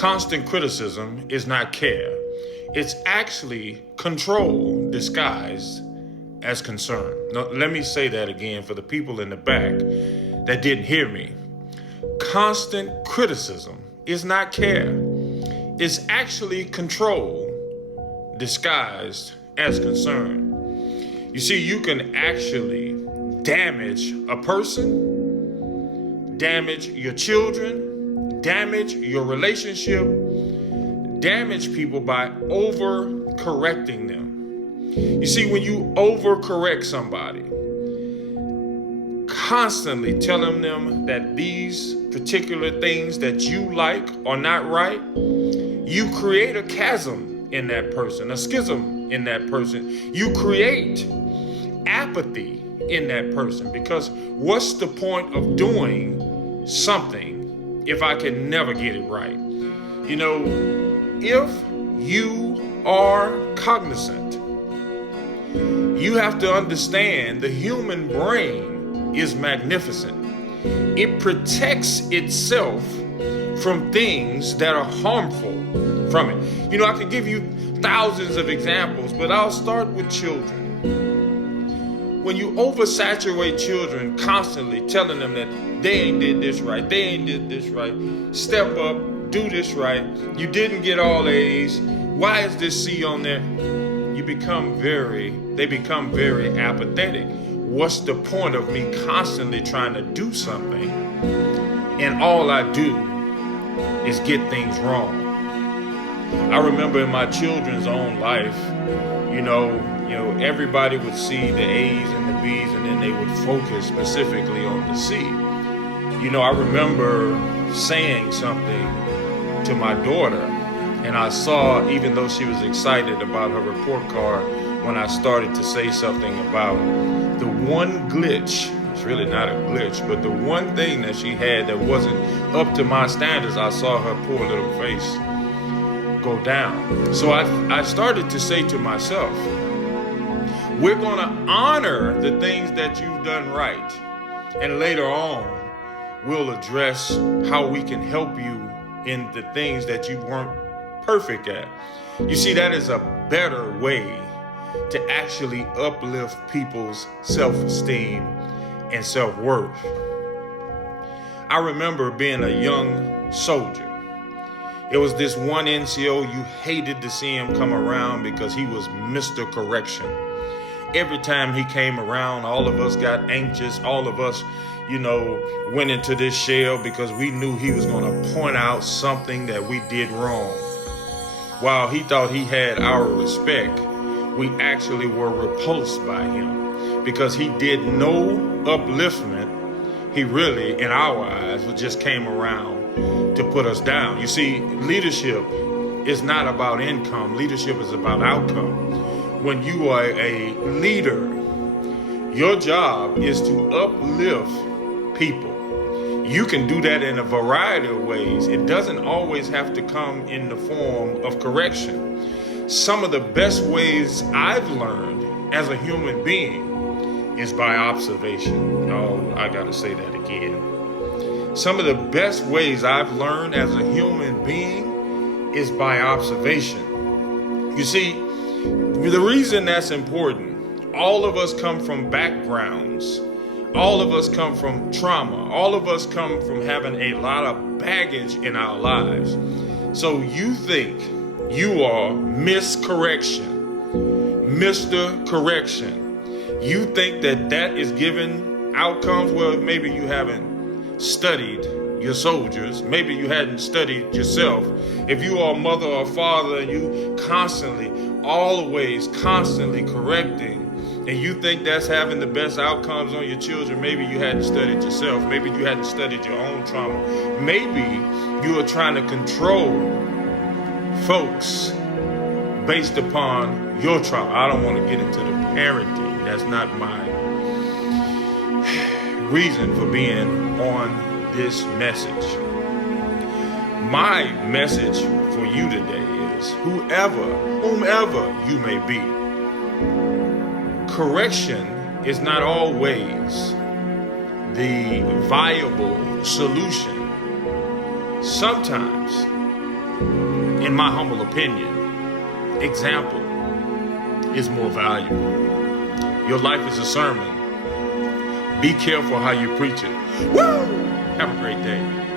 Constant criticism is not care. It's actually control disguised as concern. Now, let me say that again for the people in the back that didn't hear me. Constant criticism is not care. It's actually control disguised as concern. You see, you can actually damage a person, damage your children, damage your relationship, damage people by overcorrecting them. You see, when you overcorrect somebody, constantly telling them that these particular things that you like are not right, you create a chasm in that person, a schism in that person. You create apathy in that person, because what's the point of doing something if I can never get it right? You know, if you are cognizant, you have to understand the human brain is magnificent. It protects itself from things that are harmful from it. You know, I could give you thousands of examples, but I'll start with children. When you oversaturate children constantly telling them that they ain't did this right, they ain't did this right, step up, do this right, you didn't get all A's, why is this C on there? They become very apathetic. What's the point of me constantly trying to do something and all I do is get things wrong? I remember in my children's own life, you know, everybody would see the A's and the B's, and then they would focus specifically on the C. You know, I remember saying something to my daughter, and I saw, even though she was excited about her report card, when I started to say something about the one glitch, it's really not a glitch, but the one thing that she had that wasn't up to my standards, I saw her poor little face go down. So I started to say to myself, we're going to honor the things that you've done right. And later on, we'll address how we can help you in the things that you weren't perfect at. You see, that is a better way to actually uplift people's self-esteem and self-worth. I remember being a young soldier. It was this one NCO, you hated to see him come around because he was Mr. Correction. Every time he came around, all of us got anxious. All of us, went into this shell because we knew he was going to point out something that we did wrong. While he thought he had our respect, we actually were repulsed by him because he did no upliftment. He really, in our eyes, just came around to put us down. You see, leadership is not about income. Leadership is about outcome. When you are a leader, your job is to uplift people. You can do that in a variety of ways. It doesn't always have to come in the form of correction. Some of the best ways I've learned as a human being is by observation. Oh, I gotta say that again. Some of the best ways I've learned as a human being is by observation. You see, the reason that's important, all of us come from backgrounds. All of us come from trauma. All of us come from having a lot of baggage in our lives. So you think you are Miss Correction, Mr. Correction. You think that is giving outcomes. Well, maybe you haven't studied your soldiers. Maybe you hadn't studied yourself. If you are a mother or father and you always constantly correcting, and you think that's having the best outcomes on your children, maybe you hadn't studied yourself. Maybe you hadn't studied your own trauma. Maybe you are trying to control folks based upon your trauma. I don't want to get into the parenting. That's not my reason for being on this message. My message for you today is whomever you may be, correction is not always the viable solution. Sometimes in my humble opinion, example is more valuable. Your life is a sermon. Be careful how you preach it. Woo! Have a great day.